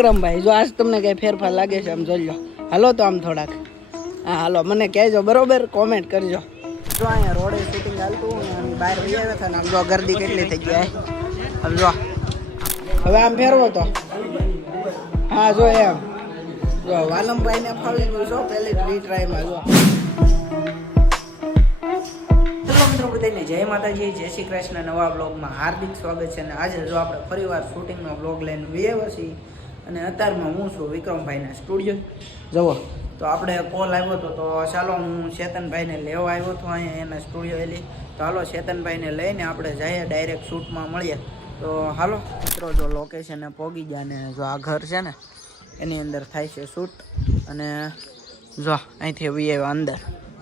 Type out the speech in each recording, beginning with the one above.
વિક્રમભાઈ જો આજ તમને કઈ ફેરફાર લાગે છે આમ જોઈ લો. હાલો તો આમ થોડાક હા હાલો મને કહેજો બરોબર, કોમેન્ટ કરજો. જો અહીંયા રોડે શૂટિંગ હાલતું ને આમ બહાર વહી આવ્યા હતા ને આમ જો ગરદી કેટલી થઈ ગઈ આમ જો. હવે આમ ફેરવો તો હા જો એમ જો વાલમભાઈ ને ફાવી ગયું છો પહેલી રીટ્રાયમાં જો. બધાને જય માતાજી, જય શ્રી કૃષ્ણ. નવા બ્લોગમાં હાર્દિક સ્વાગત છે. અને આજે જો આપણે ફરીવાર શૂટિંગનો બ્લોગ લઈને આવ્યા છીએ અને અત્યારમાં હું છું વિક્રમભાઈના સ્ટુડિયો. જુઓ તો આપણે કોલ આવ્યો હતો તો ચાલો હું ચેતનભાઈને લેવા આવ્યો હતો અહીંયા એના સ્ટુડિયો એલી. તો હાલો ચેતનભાઈને લઈને આપણે જઈએ ડાયરેક્ટ શૂટમાં મળીએ. તો હાલો મિત્રો જો લોકેશને પહોંચી ગયા ને જો આ ઘર છે ને એની અંદર થાય છે શૂટ. અને જો અહીંથી વી આવ્યા અંદર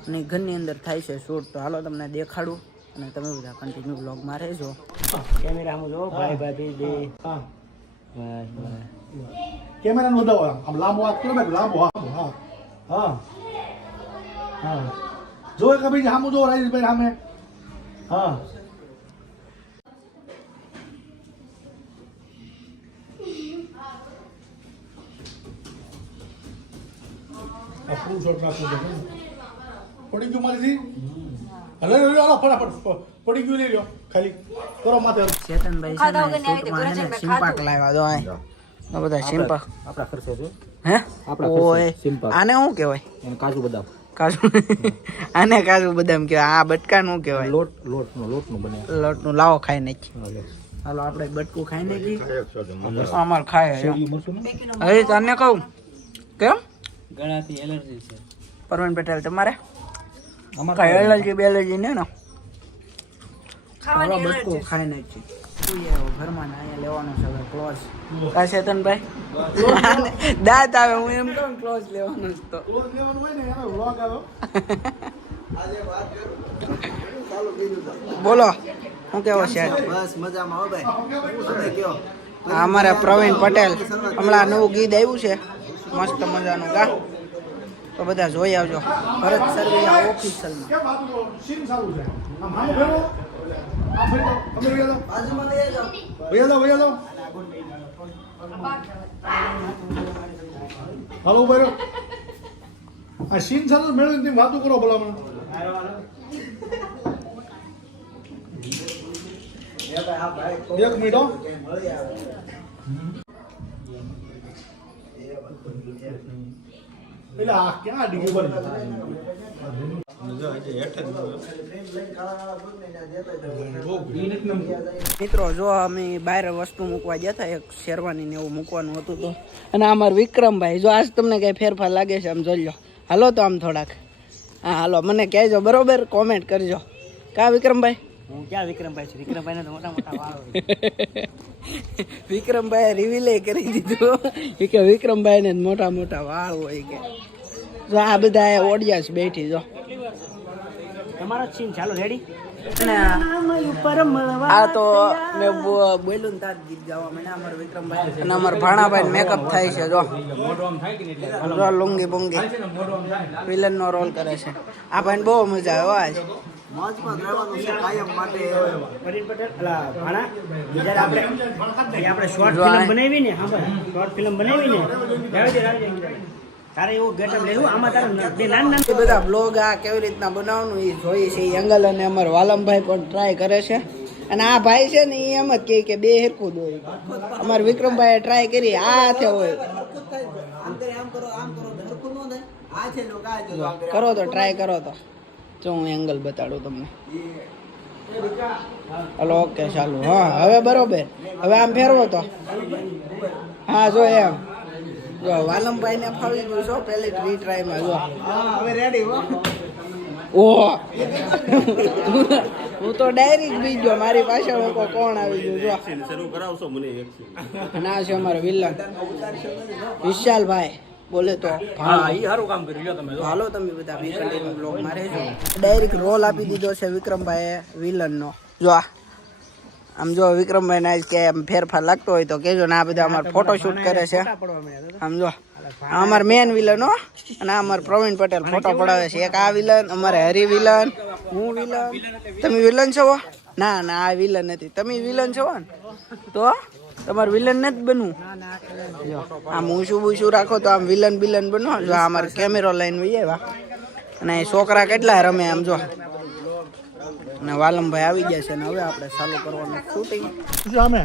અને ઘરની અંદર થાય છે શૂટ. તો હાલો તમને દેખાડું અને તમે બધા કન્ટિન્યુ બ્લોગમાં રહેજો. કેમેરા આમ જો ભાઈ ભાભી બે હા કેમેરા નો દો આમ લાંબો હાથ કરો બેટ લાંબો હા હા હા જો કભી સામુ જો રાજેશભાઈ સામે હા ફૂલ શોટ રાખો પડી ગયું મારીથી હલે લો ફટાફટ પડી ગયું લઈ લો ખાલી કરો માથે. ચેતનભાઈ છે ને શૂટમાં છે ને સિમ્પાક લાવ્યા જો આ બધા સિમ્પાક આપણા ખર્ચે છે. હે ઓય સિમ્પાક આને શું કહેવાય? અને કાજુ બદામ. કાજુ આને કાજુ બદામ કહેવાય. આ બટકા નું કહેવાય? લોટનું બને. લોટનું લાવો ખાઈ નાખી. હાલો આપણે બટકું ખાઈ નાખી. અમાર ખાય હવે તને કહું કેમ ગળાથી એલર્જી છે. પરવીન પટેલ તમારે કઈ એલર્જી બેલર્જી ને ખાવા બટકું ખાઈ નાખી. ઘરમાં અહીંયા લેવાનું છે હવે ક્લોઝ. કા ચેતનભાઈ દાંત આવે હું એમ કહું ક્લોઝ લેવાનું જ તો લેવાનું હોય ને એનો વ્લોગ આવ્યો બોલો શું કેવો છે? બસ મજામાં હો ભાઈ. કયો આ અમારા પ્રવીણ પટેલ હમણાં નવું ગીત આવ્યું છે મસ્ત મજાનું ગા. તો બધા જોઈ આવજો ભરત સરવૈયા ઓફિશિયલમાં. કેમ વાત કરો સીન સારું છે આમ હામો ફેરો આ ફેરો અમે ભૈયા દો હાલો ભાઈ આ સીન સારું મેળવીને તમે વાતો કરો ભલામણ. એક મિનિટ હો. એટલે આ ક્યાં ડીગી બની મિત્રો જો અમે બહાર વસ્તુ મૂકવા ગયા હતા એક શેરવાની ને એવું મૂકવાનું હતું તો. અને અમાર વિક્રમભાઈ જો આજ તમને કઈ ફેરફાર લાગે છે આમ જોઈ લો. હાલો તો આમ થોડાક હા હાલો મને કહેજો બરોબર, કોમેન્ટ કરજો. કા વિક્રમભાઈ? હું ક્યાં વિક્રમભાઈ છું? વિક્રમભાઈ ને તો મોટા મોટા વાળ હોય. વિક્રમભાઈ રિવીલે કરી દીધું કે વિક્રમભાઈ ને મોટા મોટા વાળ હોય કે. જો આ બધા ઓડિયન્સ બેઠી જો તમારો સીન ચાલો રેડી. આ તો મેં બોલ્યું ને તાર ગીત ગાવા મને અમાર વિક્રમભાઈ અને અમાર ભાણાભાઈ મેકઅપ થાય છે જો લુંગી બુંગી વિલન નો રોલ કરે છે. આ ભાઈ બહુ મજા આવે આજ મોજમાં રહેવાનું છે કાયમ માટે. પ્રવીણ પટેલ ભાણા જ્યારે આપણે શોર્ટ ફિલ્મ બનાવી ને શોર્ટ ફિલ્મ બનાવી ને તારે એવું ગેટઅપ લેવું આમાં તારે નાના એ બધા બ્લોગ આ કેવી રીતના બનાવવાનું એ જોઈએ છે. એંગલ અને અમાર વાલમભાઈ પણ ટ્રાય કરે છે. અને આ ભાઈ છે ને એ એમ જ કે બે હેરખું દોય. અમાર વિક્રમભાઈએ ટ્રાય કરી આ હાથે હોય કરો તો ટ્રાય કરો તો જો હું એંગલ બતાડું તમને. હલો ઓકે ચાલુ હા હવે બરોબર. હવે આમ ફેરવો તો હા જો એમ જો વાલમભાઈ ને ફાવી ગયું છો પહેલી રીટ્રાયમાં જો. હવે રેડી હો. ઓહો હું તો ડાયરેક્ટ બી ગયો મારી પાસે કોણ આવી ગયું જો. શરૂ કરાવશો મને એક ના છે અમારો વિલન વિશાલભાઈ બોલે તો હા ઈ સારું કામ કર્યું લ્યો તમે. હાલો તમે બધા કન્ટિન્યુ બ્લોગમાં રહેજો. ડાયરેક્ટ રોલ આપી દીધો છે વિક્રમભાઈએ વિલનનો. જો આમ જો વિક્રમભાઈ ને કે ફેરફાર લાગતો હોય તો કેજો ને. આ બધા અમારે ફોટોશૂટ કરે છે આમ જો. અમાર મેન વિલન હો અને અમાર પ્રવીણ પટેલ ફોટો પડાવે છે. એક આ વિલન અમારે હરી વિલન હું વિલન. તમે વિલન છો? ના ના આ વિલન નથી. તમે વિલન છો ને? તો તમારે વિલન નથી બનવું જો આમ ઊંચું બૂચું રાખો તો આમ વિલન બિલન બનો જો આ અમારે કેમેરો લઈને વહી આવ્યા અને અહીં છોકરા કેટલા રમે આમ જો અને વાલમભાઈ આવી ગયા છે ને હવે આપણે ચાલુ કરવાનું શૂટિંગ અમે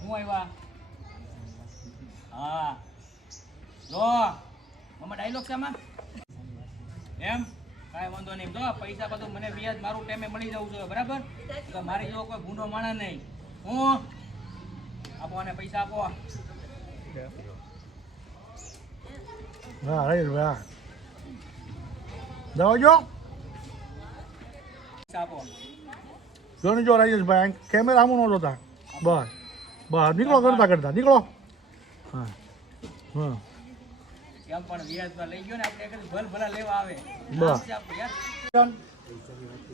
હું આવ્યા હા જો મમ્મા ડાયલોગ છે આમાં એમ કાંઈ વાંધો નહીં જો પૈસા બધું મને વ્યાજ મારું ટાઈમે મળી જવું જોઈએ બરાબર તો મારી જેવો કોઈ ગુનો માણા નહીં હું આપો અને પૈસા આપો હા રાઈટ વાહ દવા જો પૈસા આપો જો રાજેશભાઈ કેમેરા આમ નો જોતા બસ બસ નીકળો કરતા નીકળો હા હા એમ પણ વ્યાજમાં લઈ ગયો ને આપણે એક ભલ ભલા લેવા આવે બસ.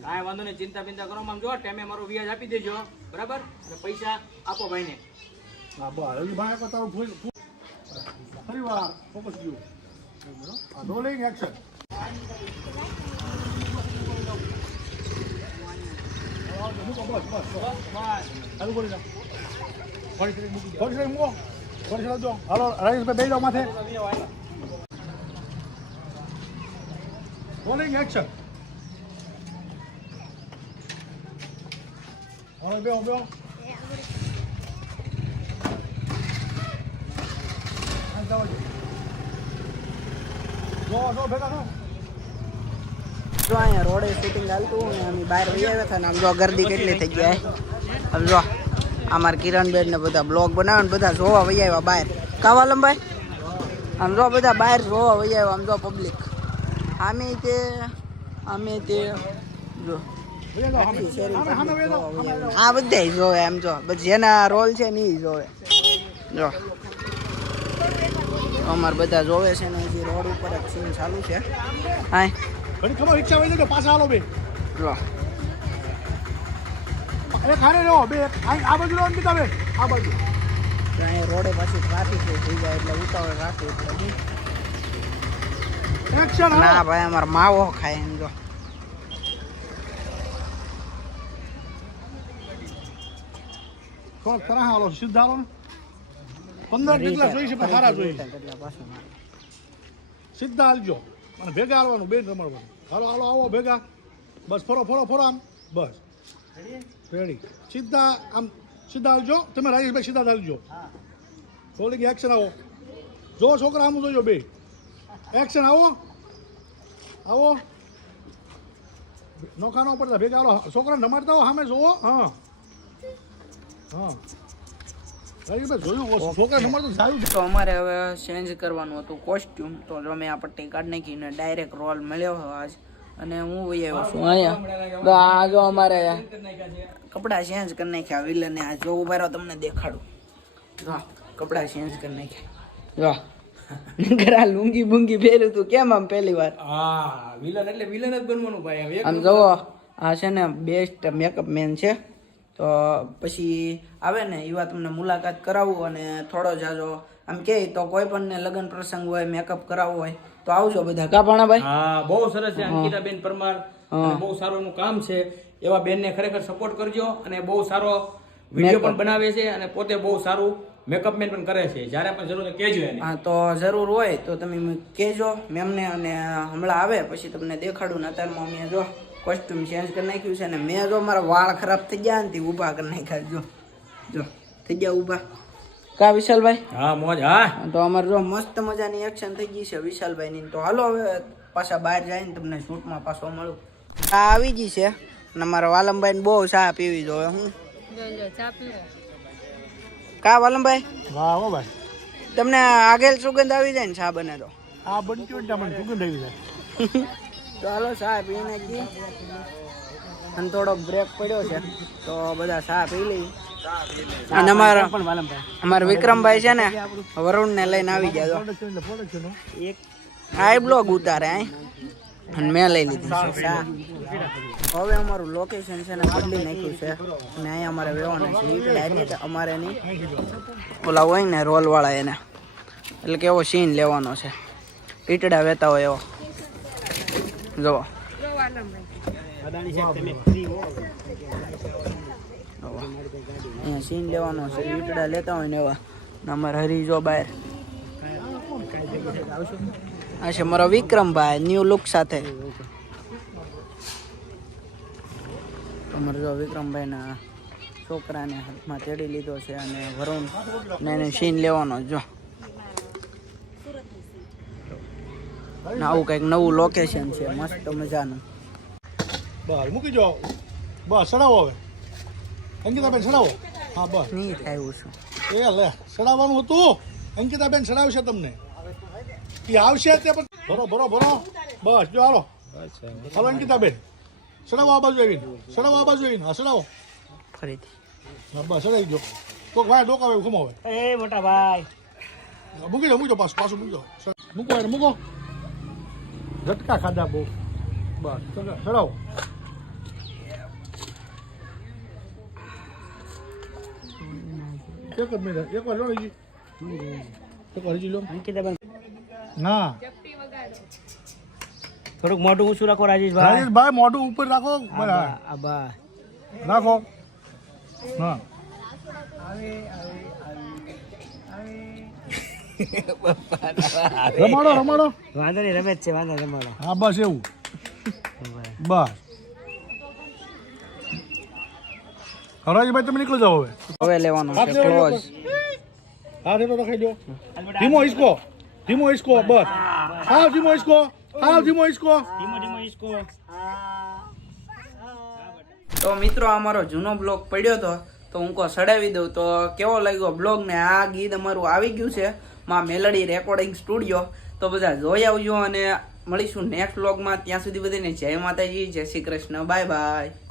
કાંઈ વાંધો નહીં ચિંતા બિંતા કરો આમ જો ટાઈમે મારું વ્યાજ આપી દેજો બરાબર અને પૈસા આપો ભાઈને હા બસ રવિભાઈ કો તારું ફૂલ ફરી વાર ફોકસ ગયું રોલિંગ એક્શન મૂકો બસ ચાલુ કરી દો ફરી મૂકો ફરી જો હાલો રાજેશભાઈ બેસી જાઓ માથે રોલિંગ એક્શન હાલો બેહો જો ભેગા થો જો અહીંયા રોડે શૂટિંગ ચાલતું ને અમે બહાર વહી આવ્યા હતા ને આમ જો ગરદી કેટલી થઈ ગઈ આમ જો અમારે કિરણબેન ને બધા બ્લોગ બનાવે ને બધા જોવા વહી આવ્યા બહાર કાવા લંબાઈ આમ જો બધા બહાર જોવા વહી આવ્યા આમ જો પબ્લિક આમે તે જો આ બધા જોવે એમ જો બસ જેના રોલ છે ને એ જોવે જો અમારે બધા જોવે છે ને હજી રોડ ઉપર જ સીન ચાલુ છે હાય ઘણી ખબર રિક્ષા વહી જજો પાછા હાલો બે લો એ ખાને રહો બે આ બાજુ રહો અંકિતા બે આ બાજુ તો અહીંયા રોડે પાછી ટ્રાફિક થઈ જાય એટલે ઉતાવળ રાખે એટલે એક્શન ના ભાઈ અમારે માવો ખાય એમ જો થોડોક તરહ હાલો સીધા હાલો ને 15 જેટલા જોઈ છે પણ સારા જોઈ છે સીધા હાલજો અને ભેગા હાલવાનું બેન રમાડવાનું હાલો હાલો આવો ભેગા બસ ફરો આમ બસ રેડી સીધા આમ સીધા હાલજો તમે રાજેશભાઈ સીધા હાલજો રોલિંગ એક્શન આવો જો છોકરા આમ જોજો બે એક્શન આવો નોખા નો પડતા ભેગા હાલો છોકરા નમાડતા હો સામે જોવો હા રાજેશભાઈ જોયું છોકરા નમાડતા સારું તો અમારે હવે ચેન્જ કરવાનું હતું કોસ્ટ્યુમ તો અમે આ પટ્ટી કાઢી નાખીને ડાયરેક્ટ રોલ મળ્યો આજ અને હું વહી આવ્યો છું અહીંયા તો આ જો અમારે કપડાં ચેન્જ કરી નાખ્યા વિલને આ જો ઉભા રહો તમને દેખાડું જો કપડાં ચેન્જ કરી નાખ્યા જો ઘરા લુંગી બુંગી પહેર્યું તું કેમ આમ પહેલી વાર હા વિલન એટલે વિલન જ બનવાનું ભાઈ આમ જોવો આ છે ને બેસ્ટ મેકઅપ મેન છે તો પછી આવે ને એવા તમને મુલાકાત કરાવું અને થોડો જાજો આમ કે તો કોઈ પણ ને લગ્ન પ્રસંગ હોય મેકઅપ કરાવવો હોય તો આવજો બધા કા ભાણાભાઈ હા બહુ સરસ છે અંકિતાબેન પરમાર અને બહુ સારું એનું કામ છે એવા બેનને ખરેખર સપોર્ટ કરજો અને બહુ સારો વિડીયો પણ બનાવે છે અને પોતે બહુ સારું મેકઅપ મેન પણ કરે છે જ્યારે પણ જરૂર હોય કહેજો એને હા તો જરૂર હોય તો તમે કહેજો મેમને અને હમણાં આવે પછી તમને દેખાડું ને અત્યારમાં મેં જો કોસ્ટ્યુમ ચેન્જ કરી નાખ્યું છે ને મેં જો મારા વાળ ખરાબ થઈ ગયા ને ઊભા કરી નાખ્યા જો થઈ ગયા ઊભા કા વિશાલભાઈ હા મોજ હા તો અમારે જો મસ્ત મજાની એક્શન થઈ ગઈ છે વિશાલભાઈની તો હાલો હવે પાછા બહાર જઈને તમને શૂટમાં પાછો મળું આ આવી ગઈ છે અને અમારા વાલમભાઈને બહુ ચા પીવી જોઈએ હું કા વાલમભાઈ વાહ હો ભાઈ તમને આગળ સુગંધ આવી જાય ને ચા બને તો આ બનતી હોય મને સુગંધ આવી જાય તો હાલો ચા પી નાખી અને થોડો બ્રેક પડ્યો છે તો બધા ચા પી લઈ અને અમારા વિક્રમભાઈ છે ને વરુણ ને લઈને આવી ગયા એક આઈ બ્લોગ ઉતારે અને મેં લઈ લીધી છે ચા હવે અમારું લોકેશન છે ને બદલી નાખ્યું છે અને અહીંયા અમારે વેવાના છે ડાયરેક્ટ અમારે નહીં ઓલા હોય ને રોલવાળા એને એટલે કે એવો સીન લેવાનો છે ઈટડા વેતા હોય એવો જુઓ અદાણી સાહેબ તમે ફ્રી હો અહીંયા સીન લેવાનો છે વીટડા લેતા હોય ને એવા ને અમારે હરી જો બહાર આ છે મારો વિક્રમભાઈ ન્યૂ લુક સાથે અમારે જો વિક્રમભાઈના છોકરાને હાથમાં તેડી લીધો છે અને વરુણ ને એને સીન લેવાનો જો ને આવું કંઈક નવું લોકેશન છે મસ્ત મજાનું બસ મૂકી જાઓ બસ ચડાવો હવે અંકિતાબેન ચડાવો હા બસ નહીં થાય એવું છું એ લે ચડાવવાનું હતું અંકિતાબેન ચડાવશે તમને એ આવશે તે પણ ભરો બસ જો હાલો હાલો અંકિતાબેન ચડાવો આ બાજુ આવીને ચડાવો આ બાજુ આવીને હા ચડાવો ફરીથી હા બસ ચડાવી દો તો ભાઈ ડોકાવે ખમાવે એ મોટા ભાઈ મૂકી જાઓ પાછું મૂકી જાઓ મૂકો એને મૂકો ઝટકા ખાધા બહુ બસ ચડાવો એક જ મિનિટ એક વાર લો હજી એક વાર હજી લો અંકિતાબેન ના થોડુંક મોઢું ઊંચું રાખો રાજેશભાઈ રાજેશભાઈ મોઢું ઉપર રાખો આબા રાખો હા રમાડો વાંધો નહીં રમેશ છે વાંધો રમાડો હા બસ એવું બસ હરાજીભાઈ તમે નીકળી જાઓ હવે હવે લેવાનો છે ક્લોઝ હા તો રખાઈ દો ધીમો હિસકો બસ હા ધીમો હિસકો ધીમો ઈસકો તો મિત્રો અમારો જૂનો બ્લોગ પડ્યો હતો તો હું કો સડાવી દઉં તો કેવો લાગ્યો બ્લોગ ને આ ગીત અમારું આવી ગયું છે માં મેલડી રેકોર્ડિંગ સ્ટુડિયો તો બધા જોઈ આવજો અને મળીશું નેક્સ્ટ બ્લોગમાં ત્યાં સુધી બધાને જય માતાજી જય શ્રી કૃષ્ણ બાય બાય